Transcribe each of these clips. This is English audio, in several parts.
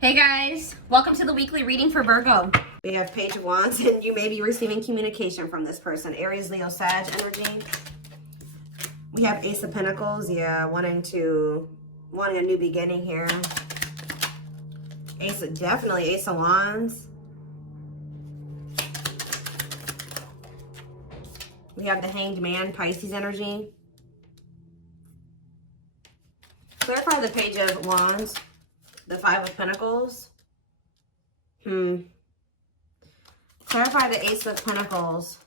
Hey guys, welcome to the weekly reading for Virgo. We have Page of Wands, and you may be receiving communication from this person. Aries, Leo, Sag energy. We have Ace of Pentacles, yeah, wanting a new beginning here. Definitely Ace of Wands. We have the Hanged Man, Pisces energy. Clarify the Page of Wands. The Five of Pentacles. Clarify the Ace of Pentacles.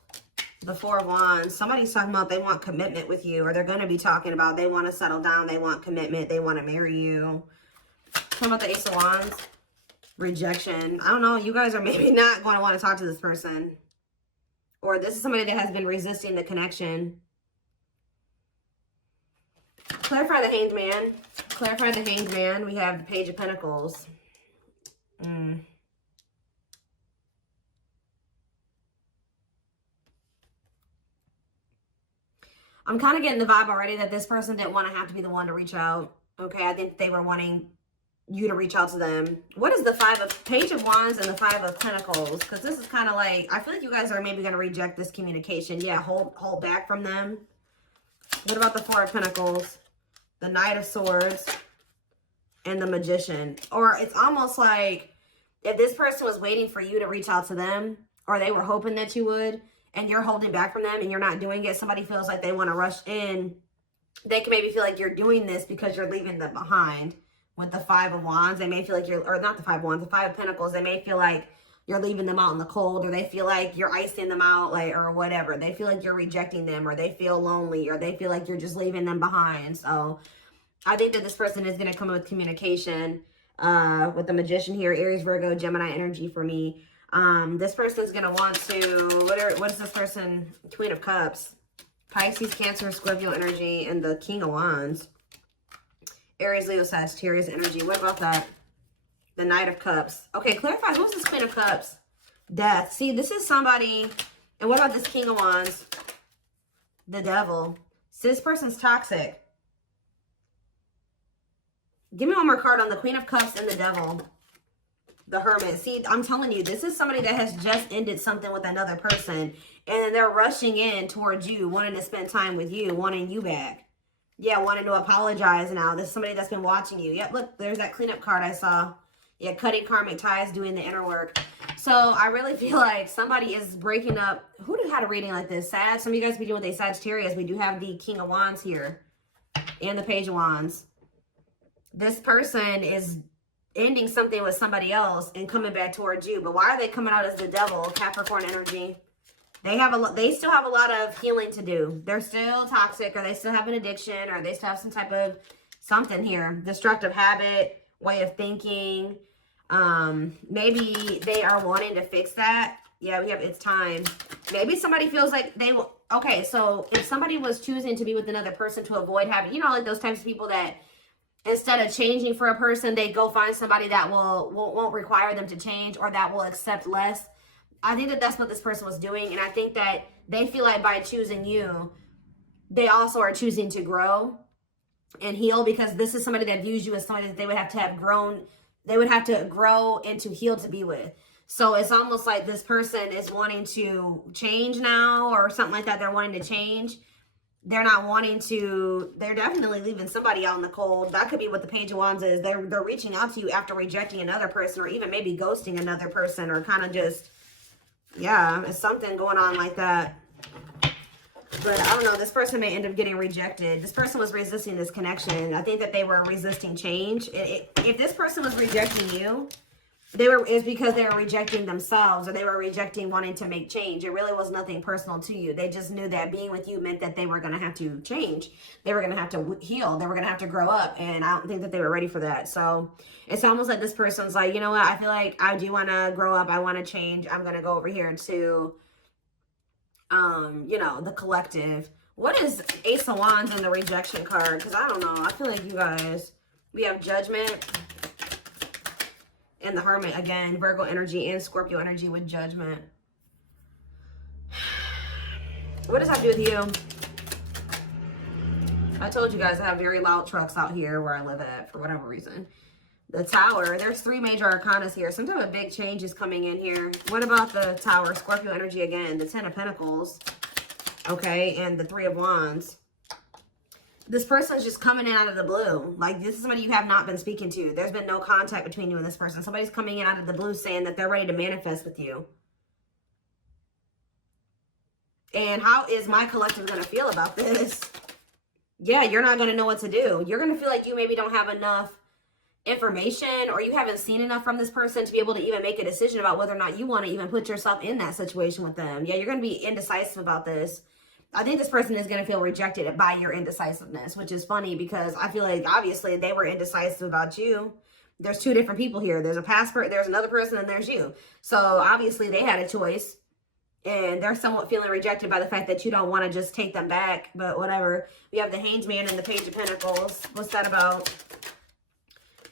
The Four of Wands. Somebody's talking about they want commitment with you, or they're going to be talking about they want to settle down, they want commitment, they want to marry you. Talking about the Ace of Wands. Rejection. I don't know. You guys are maybe not going to want to talk to this person. Or this is somebody that has been resisting the connection. Clarify the Hanged Man. Clarify the Hanged Man. We have the Page of Pentacles. I'm kind of getting the vibe already that this person didn't want to have to be the one to reach out. Okay, I think they were wanting you to reach out to them. What is the Page of Wands and the Five of Pentacles? Because this is kind of like, I feel like you guys are maybe going to reject this communication. Yeah, hold back from them. What about the Four of Pentacles? The Knight of Swords and the Magician. Or it's almost like if this person was waiting for you to reach out to them, or they were hoping that you would, and you're holding back from them and you're not doing it, somebody feels like they want to rush in. They can maybe feel like you're doing this because you're leaving them behind. With the Five of Wands, they may feel like you're, or not the Five of Wands, the Five of Pentacles, they may feel like you're leaving them out in the cold, or they feel like you're icing them out, like, or whatever. They feel like you're rejecting them, or they feel lonely, or they feel like you're just leaving them behind. So I think that this person is going to come with communication with the Magician here. Aries, Virgo, Gemini energy for me. This person's going to want to, what is this person? Queen of Cups. Pisces, Cancer, Scorpio energy, and the King of Wands. Aries, Leo, Sagittarius energy. What about that? The Knight of Cups. Okay, clarify. Who's this Queen of Cups? Death. See, this is somebody. And what about this King of Wands? The Devil. So this person's toxic. Give me one more card on the Queen of Cups and the Devil. The Hermit. See, I'm telling you, this is somebody that has just ended something with another person. And they're rushing in towards you, wanting to spend time with you, wanting you back. Yeah, wanting to apologize now. This is somebody that's been watching you. Yeah, look, there's that cleanup card I saw. Yeah, cutting karmic ties, doing the inner work. So I really feel like somebody is breaking up. Who had a reading like this? Some of you guys be doing with a Sagittarius. We do have the King of Wands here and the Page of Wands. This person is ending something with somebody else and coming back towards you. But why are they coming out as the Devil? Capricorn energy. They still have a lot of healing to do. They're still toxic, or they still have an addiction, or they still have some type of something here. Destructive habit, way of thinking. Maybe they are wanting to fix that. Yeah, it's time. Maybe somebody feels like okay, so if somebody was choosing to be with another person to avoid having, like those types of people that instead of changing for a person, they go find somebody that won't require them to change, or that will accept less. I think that that's what this person was doing. And I think that they feel like by choosing you, they also are choosing to grow and heal, because this is somebody that views you as somebody that they would have to have grown. They would have to grow and to heal to be with. So it's almost like this person is wanting to change now, or something like that. They're wanting to change. They're not wanting to, they're definitely leaving somebody out in the cold. That could be what the Page of Wands is. They're reaching out to you after rejecting another person, or even maybe ghosting another person, or kind of just, yeah, it's something going on like that. But I don't know, this person may end up getting rejected. This person was resisting this connection. I think that they were resisting change. If this person was rejecting you, it's because they were rejecting themselves, or they were rejecting wanting to make change. It really was nothing personal to you. They just knew that being with you meant that they were going to have to change. They were going to have to heal. They were going to have to grow up. And I don't think that they were ready for that. So it's almost like this person's like, you know what? I feel like I do want to grow up. I want to change. I'm going to go over here to, the collective. What is Ace of Wands and the rejection card? Because I don't know. I feel like you guys, we have Judgment and the Hermit again, Virgo energy and Scorpio energy with Judgment. What does that have to do with you? I told you guys I have very loud trucks out here where I live at for whatever reason. The Tower. There's 3 major arcanas here. Some type of big change is coming in here. What about the Tower? Scorpio energy again. The 10 of Pentacles. Okay, and the 3 of Wands. This person's just coming in out of the blue. Like, this is somebody you have not been speaking to. There's been no contact between you and this person. Somebody's coming in out of the blue saying that they're ready to manifest with you. And how is my collective going to feel about this? Yeah, you're not going to know what to do. You're going to feel like you maybe don't have enough information, or you haven't seen enough from this person to be able to even make a decision about whether or not you want to even put yourself in that situation with them. Yeah, you're going to be indecisive about this. I think this person is going to feel rejected by your indecisiveness, which is funny because I feel like obviously they were indecisive about you. There's 2 different people here. There's a passport, there's another person, and there's you. So obviously they had a choice, and they're somewhat feeling rejected by the fact that you don't want to just take them back, but whatever. We have the Hanged Man and the Page of Pentacles. What's that about?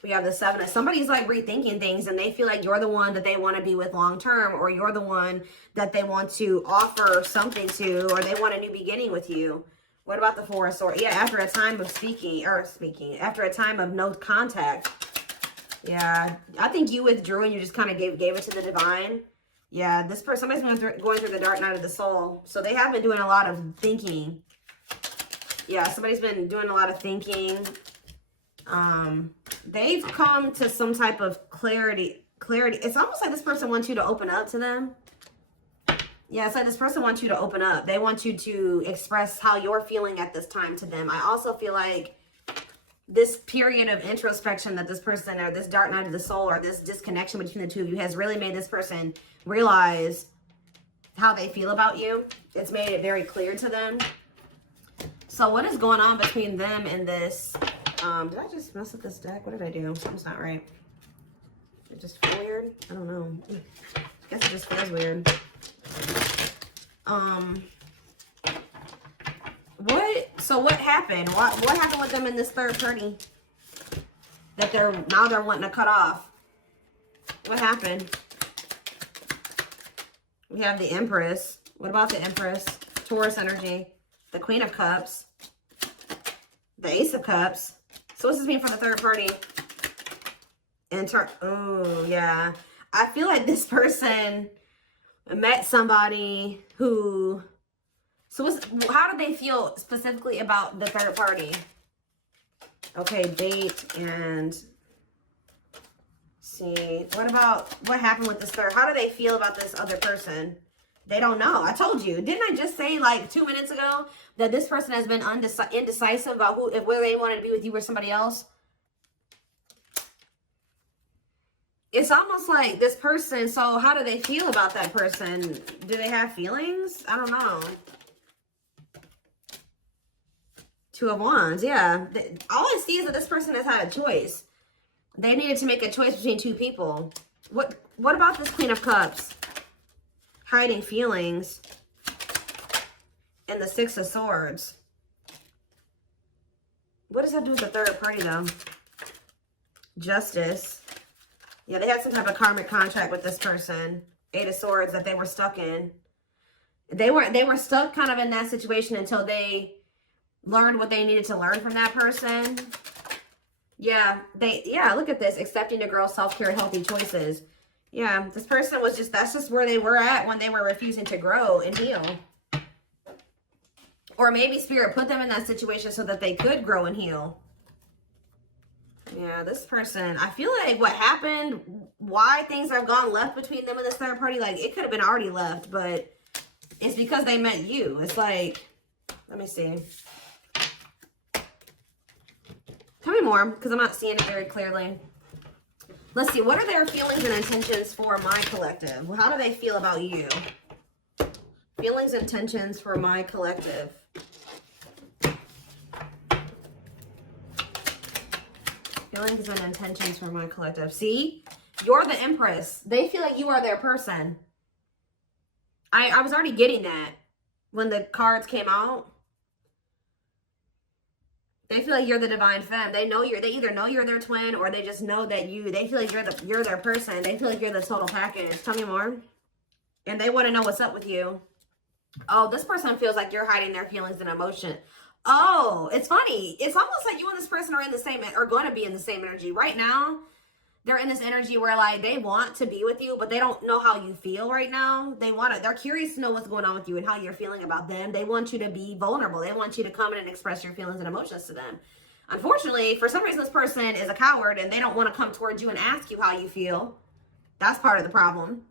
We have the 7 of, somebody's like rethinking things, and they feel like you're the one that they want to be with long term, or you're the one that they want to offer something to, or they want a new beginning with you. What about the 4 of Swords? Yeah, after a time of after a time of no contact. Yeah, I think you withdrew and you just kind of gave it to the divine. Yeah, this person, somebody's going through the dark night of the soul. So they have been doing a lot of thinking. Yeah, somebody's been doing a lot of thinking. They've come to some type of clarity. It's almost like this person wants you to open up to them. Yeah, it's like this person wants you to open up. They want you to express how you're feeling at this time to them. I also feel like this period of introspection that this person, or this dark night of the soul, or this disconnection between the 2 of you has really made this person realize how they feel about you. It's made it very clear to them. So what is going on between them and this? Did I just mess up this deck? What did I do? Something's not right. It just feel weird? I don't know. I guess it just feels weird. What happened? What happened with them in this third party that they're wanting to cut off? What happened? We have the Empress. What about the Empress? Taurus energy. The Queen of Cups. The Ace of Cups. So what's this mean for the third party? Oh, yeah. I feel like this person met somebody who... So how do they feel specifically about the third party? Okay, date and... See, what happened with this third? How do they feel about this other person? They don't know. I told you. Didn't I just say like 2 minutes ago that this person has been indecisive about whether they wanted to be with you or somebody else? It's almost like this person, so how do they feel about that person? Do they have feelings? I don't know. 2 of Wands, yeah. All I see is that this person has had a choice. They needed to make a choice between 2 people. What about this Queen of Cups? Hiding feelings. And the 6 of Swords. What does that do with the third party, though? Justice. Yeah, they had some type of karmic contract with this person. 8 of Swords that they were stuck in. They were stuck kind of in that situation until they learned what they needed to learn from that person. Yeah, look at this. Accepting a girl's self-care, healthy choices. Yeah, this person was that's just where they were at when they were refusing to grow and heal. Or maybe Spirit put them in that situation so that they could grow and heal. Yeah, this person, I feel like what happened, why things have gone left between them and this third party, like it could have been already left, but it's because they met you. It's like, let me see. Tell me more, because I'm not seeing it very clearly. Let's see, what are their feelings and intentions for my collective? How do they feel about you? Feelings and intentions for my collective. Feelings and intentions for my collective. See? You're the Empress. They feel like you are their person. I was already getting that when the cards came out. They feel like you're the divine femme. They either know you're their twin, or they just know that they feel like you're their person. They feel like you're the total package. Tell me more. And they want to know what's up with you. Oh, this person feels like you're hiding their feelings and emotion. Oh, it's funny. It's almost like you and this person are in the same, or going to be in the same energy right now. they're in this energy where like they want to be with you, but they don't know how you feel right now. They're curious to know what's going on with you and how you're feeling about them. They want you to be vulnerable. They want you to come in and express your feelings and emotions to them. Unfortunately, for some reason, this person is a coward and they don't want to come towards you and ask you how you feel. That's part of the problem.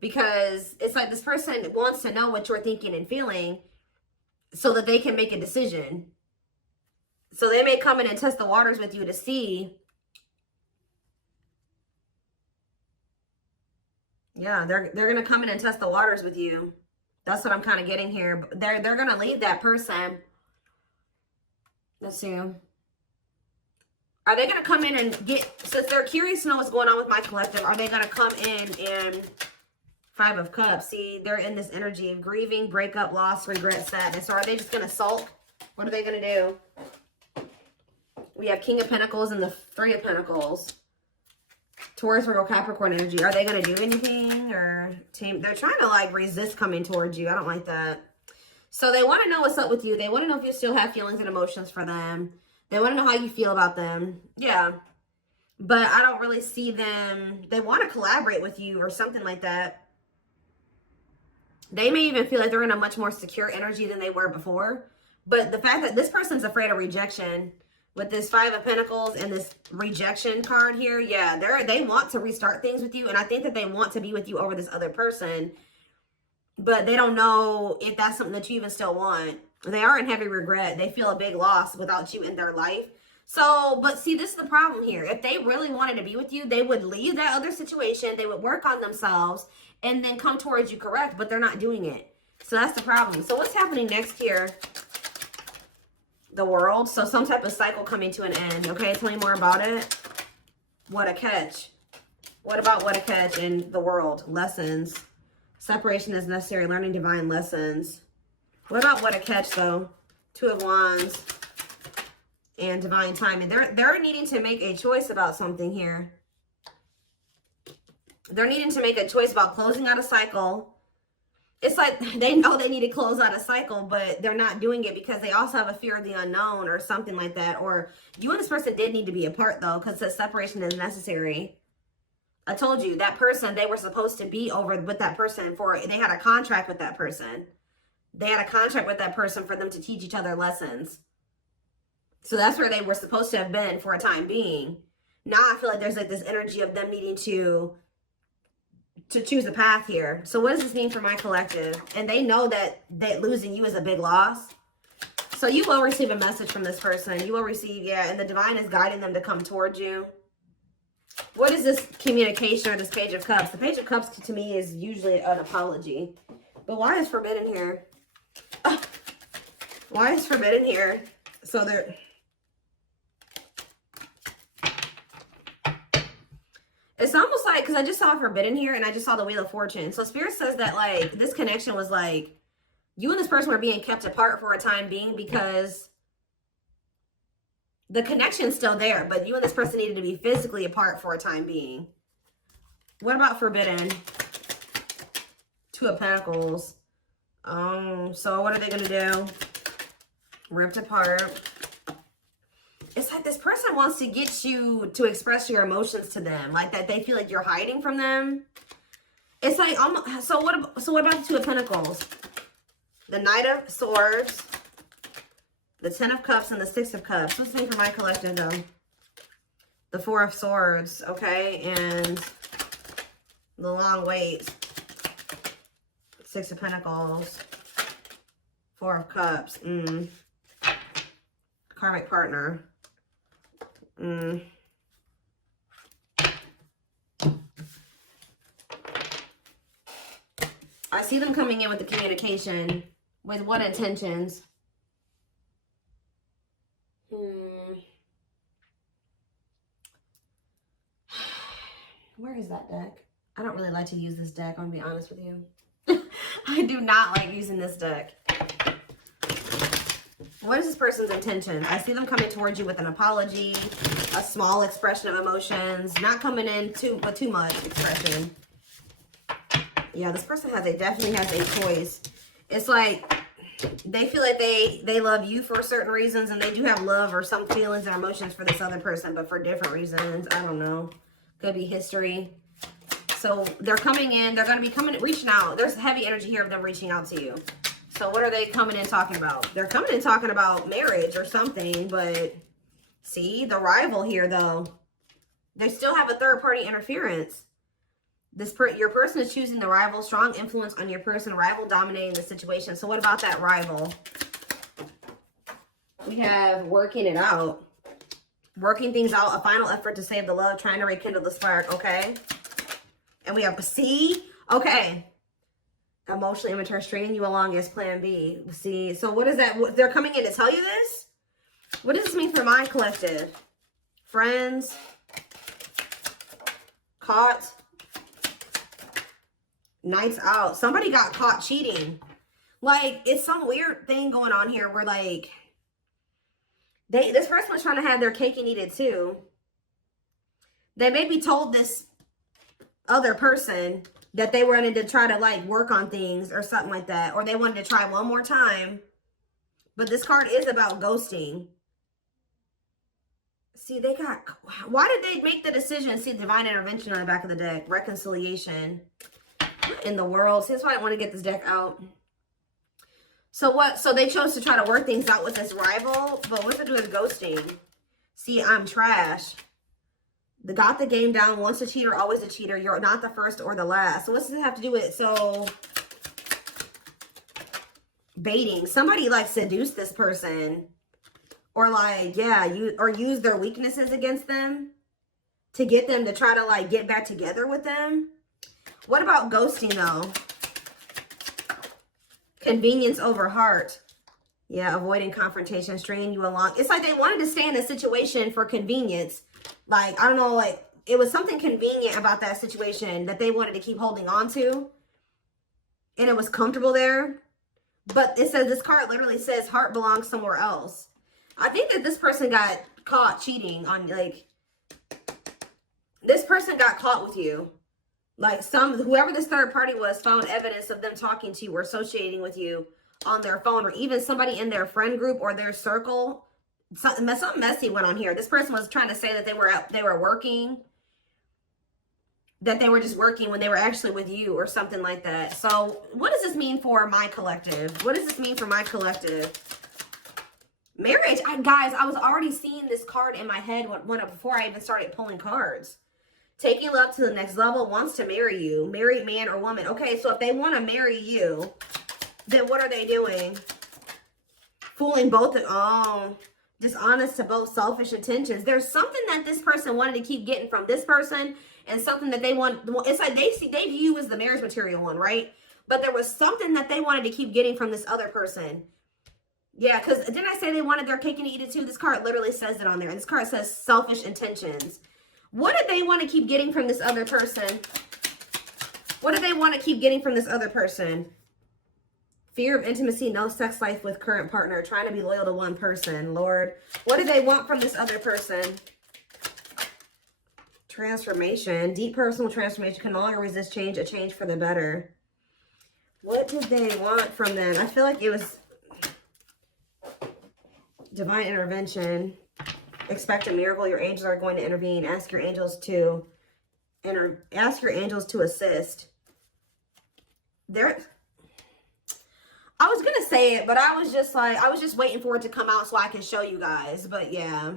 Because it's like this person wants to know what you're thinking and feeling so that they can make a decision. So they may come in and test the waters with you to see. Yeah, they're going to come in and test the waters with you. That's what I'm kind of getting here. They're going to leave that person. Let's see. Are they going to come in and since they're curious to know what's going on with my collective, are they going to come in and Five of Cups? See, they're in this energy of grieving, breakup, loss, regret, sadness. So are they just going to sulk? What are they going to do? We have King of Pentacles and the Three of Pentacles. Taurus, Virgo, Capricorn energy. Are they going to do anything? Or they're trying to like resist coming towards you. I don't like that. So they want to know what's up with you. They want to know if you still have feelings and emotions for them. They want to know how you feel about them. Yeah. But I don't really see them. They want to collaborate with you or something like that. They may even feel like they're in a much more secure energy than they were before. But the fact that this person's afraid of rejection with this Five of Pentacles and this rejection card here, yeah, they want to restart things with you. And I think that they want to be with you over this other person. But they don't know if that's something that you even still want. They are in heavy regret. They feel a big loss without you in their life. So, but see, this is the problem here. If they really wanted to be with you, they would leave that other situation. They would work on themselves and then come towards you, correct? But they're not doing it. So that's the problem. So what's happening next here? The World. So some type of cycle coming to an end. Okay, tell me more about it. What a catch. What about what a catch in the World? Lessons. Separation is necessary. Learning divine lessons. What about what a catch though? Two of Wands and divine timing. They're needing to make a choice about something here. They're needing to make a choice about closing out a cycle. It's like they know they need to close out a cycle, but they're not doing it because they also have a fear of the unknown or something like that. Or you and this person did need to be apart though, because the separation is necessary. I told you that person, they were supposed to be over with that person they had a contract with that person. They had a contract with that person for them to teach each other lessons. So that's where they were supposed to have been for a time being. Now I feel like there's like this energy of them needing to choose a path here. So what does this mean for my collective? And they know that losing you is a big loss. So you will receive a message from this person. You will receive, yeah, and the divine is guiding them to come towards you. What is this communication or this Page of Cups? The Page of Cups to me is usually an apology. But why is forbidden here? Why is forbidden here? So they're... It's almost like, because I just saw forbidden here and I just saw the Wheel of Fortune. So Spirit says that like this connection was like you and this person were being kept apart for a time being because the connection's still there, but you and this person needed to be physically apart for a time being. What about forbidden? Two of Pentacles. So what are they going to do? Ripped apart. It's like this person wants to get you to express your emotions to them. Like that they feel like you're hiding from them. It's like, so what about the Two of Pentacles? The Knight of Swords. The Ten of Cups and the Six of Cups. What's the name for my collective though? The Four of Swords, okay? And the long wait. Six of Pentacles. Four of Cups. Karmic partner. I see them coming in with the communication. With what intentions? Where is that deck? I don't really like to use this deck, I'm gonna be honest with you. I do not like using this deck. What is this person's intention? I see them coming towards you with an apology, a small expression of emotions, not coming in with too much expression. Yeah, this person definitely has a choice. It's like They feel like they love you for certain reasons, and they do have love or some feelings and emotions for this other person, but for different reasons. I don't know. Could be history. So they're coming in. They're going to be reaching out. There's heavy energy here of them reaching out to you. So what are they coming in talking about? They're coming in talking about marriage or something, but see, the rival here, though. They still have a third-party interference. Your person is choosing the rival, strong influence on your person, rival dominating the situation. So what about that rival? We have working it out. Working things out, a final effort to save the love, trying to rekindle the spark, okay? And we have C, okay. Emotionally immature, stringing you along as plan B. See, so what is that? They're coming in to tell you this? What does this mean for my collective? Friends. Caught. Nights out. Somebody got caught cheating. Like, it's some weird thing going on here where, like, this person was trying to have their cake and eat it too. They maybe told this other person that they wanted to try to, like, work on things or something like that. Or they wanted to try one more time. But this card is about ghosting. See, they got... Why did they make the decision? See, divine intervention on the back of the deck. Reconciliation. In the world. See, that's why I want to get this deck out. So what? So they chose to try to work things out with this rival. But what's it do with ghosting? See, I'm trash. They got the game down. Once a cheater, always a cheater. You're not the first or the last. So what's this have to do with? So baiting. Somebody like seduced this person. Or like, yeah, use their weaknesses against them to get them to try to like get back together with them. What about ghosting though? Convenience over heart. Yeah, avoiding confrontation, stringing you along. It's like they wanted to stay in a situation for convenience. Like, I don't know, like, it was something convenient about that situation that they wanted to keep holding on to. And it was comfortable there. But it says, this card literally says heart belongs somewhere else. I think that this person got caught cheating on, like, this person got caught with you. Like, whoever this third party was found evidence of them talking to you or associating with you on their phone, or even somebody in their friend group or their circle. Something messy went on here. This person was trying to say that they were working, that they were just working when they were actually with you or something like that. So what does this mean for my collective? What does this mean for my collective? Marriage. Guys, I was already seeing this card in my head before I even started pulling cards. Taking love to the next level, wants to marry you. Married man or woman. Okay, so if they want to marry you, then what are they doing? Fooling both. Oh, dishonest to both, selfish intentions. There's something that this person wanted to keep getting from this person, and something that they want. It's like they view you as the marriage material one, right? But there was something that they wanted to keep getting from this other person. Yeah, because didn't I say they wanted their cake and eat it too? This card literally says it on there. And this card says selfish intentions. What did they want to keep getting from this other person? What do they want to keep getting from this other person? Fear of intimacy, no sex life with current partner, trying to be loyal to one person. Lord, what do they want from this other person? Transformation, deep personal transformation, can no longer resist change, a change for the better. What did they want from them? I feel like it was divine intervention. Expect a miracle. Your angels are going to intervene. Ask your angels to assist. I was gonna say it, but I was just waiting for it to come out so I can show you guys. But yeah.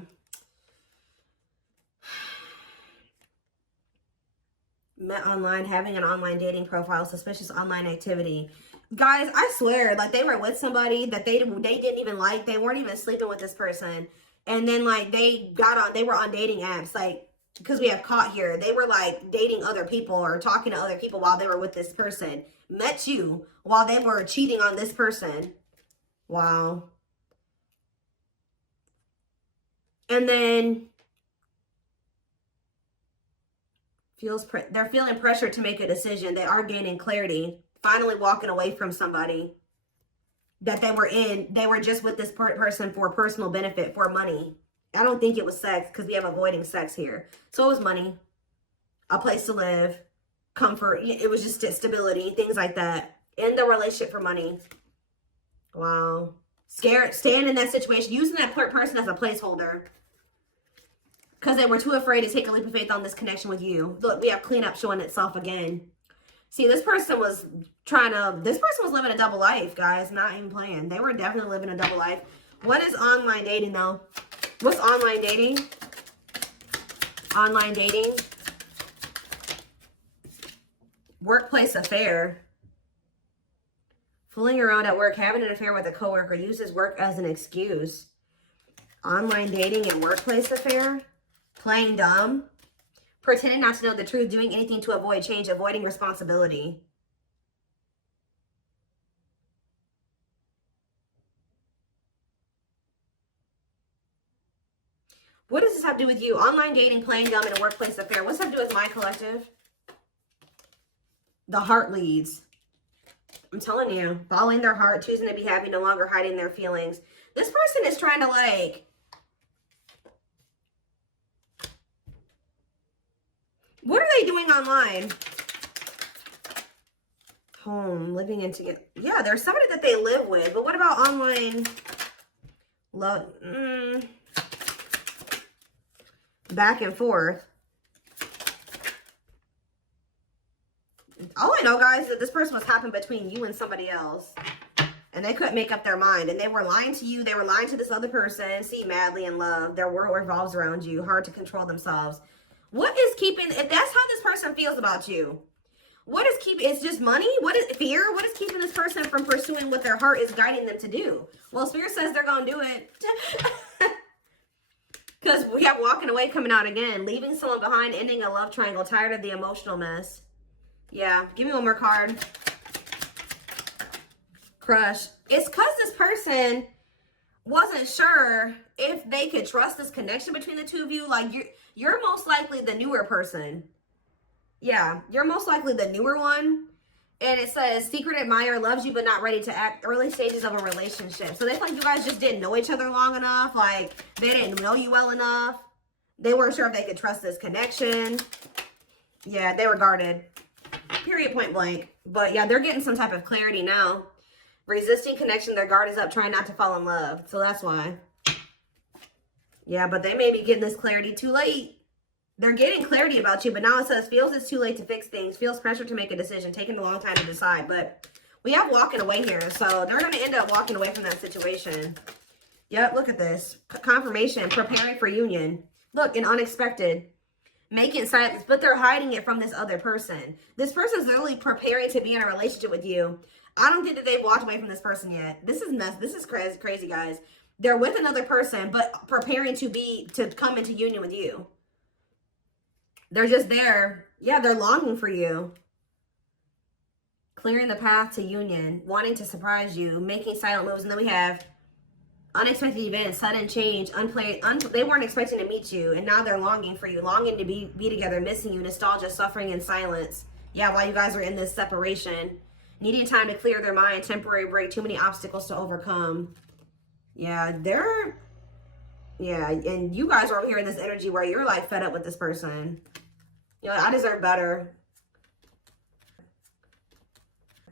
Met online, having an online dating profile, suspicious online activity. Guys, I swear, like, they were with somebody that they didn't even like. They weren't even sleeping with this person. And then, like, they were on dating apps, like, because we have caught here. They were, like, dating other people or talking to other people while they were with this person. Met you while they were cheating on this person. Wow. And then they're feeling pressure to make a decision. They are gaining clarity. Finally walking away from somebody that they were just with this person for personal benefit, for money. I don't think it was sex, because we have avoiding sex here. So it was money, a place to live, comfort. It was just stability, things like that. In the relationship for money. Wow. Scared, staying in that situation, using that person as a placeholder. Because they were too afraid to take a leap of faith on this connection with you. Look, we have cleanup showing itself again. See, this person was living a double life, guys. Not even playing. They were definitely living a double life. What is online dating, though? What's online dating? Online dating. Workplace affair. Fooling around at work, having an affair with a coworker, uses work as an excuse. Online dating and workplace affair. Playing dumb. Pretending not to know the truth, doing anything to avoid change, avoiding responsibility. What does this have to do with you? Online dating, playing dumb, and a workplace affair. What's that have to do with my collective? The heart leads. I'm telling you, following their heart, choosing to be happy, no longer hiding their feelings. This person is trying to like, what are they doing online? Home, living in together. Yeah, there's somebody that they live with, but what about online love? Back and forth. All I know, guys, is that this person was happening between you and somebody else. And they couldn't make up their mind. And they were lying to you. They were lying to this other person. See, madly in love. Their world revolves around you. Hard to control themselves. What is keeping, if that's how this person feels about you, what is keeping, it's just money? What is fear? What is keeping this person from pursuing what their heart is guiding them to do? Well, Spirit says they're going to do it. Because we have walking away coming out again. Leaving someone behind, ending a love triangle, tired of the emotional mess. Yeah, give me one more card. Crush. It's because this person wasn't sure if they could trust this connection between the two of you. Like, you're most likely the newer person. Yeah, you're most likely the newer one. And it says, secret admirer, loves you but not ready to act, early stages of a relationship. So they feel like you guys just didn't know each other long enough. Like, they didn't know you well enough. They weren't sure if they could trust this connection. Yeah, they were guarded. Period, point blank. But yeah, they're getting some type of clarity now. Resisting connection, their guard is up, trying not to fall in love. So that's why. Yeah, but they may be getting this clarity too late. They're getting clarity about you, but now it says, feels it's too late to fix things, feels pressure to make a decision, taking a long time to decide. But we have walking away here, so they're going to end up walking away from that situation. Yep, look at this. Confirmation, preparing for union. Look, an unexpected. Making silence, but they're hiding it from this other person. This person's literally preparing to be in a relationship with you. I don't think that they've walked away from this person yet. This is nuts. This is crazy, guys. They're with another person, but preparing to come into union with you. They're just there. Yeah, they're longing for you. Clearing the path to union, wanting to surprise you, making silent moves, and then we have unexpected events, sudden change, they weren't expecting to meet you, and now they're longing for you, longing to be together, missing you, nostalgia, suffering, and silence. Yeah, while you guys are in this separation. Needing time to clear their mind, temporary break, too many obstacles to overcome. Yeah, and you guys are over here in this energy where you're like fed up with this person. You're like, I deserve better.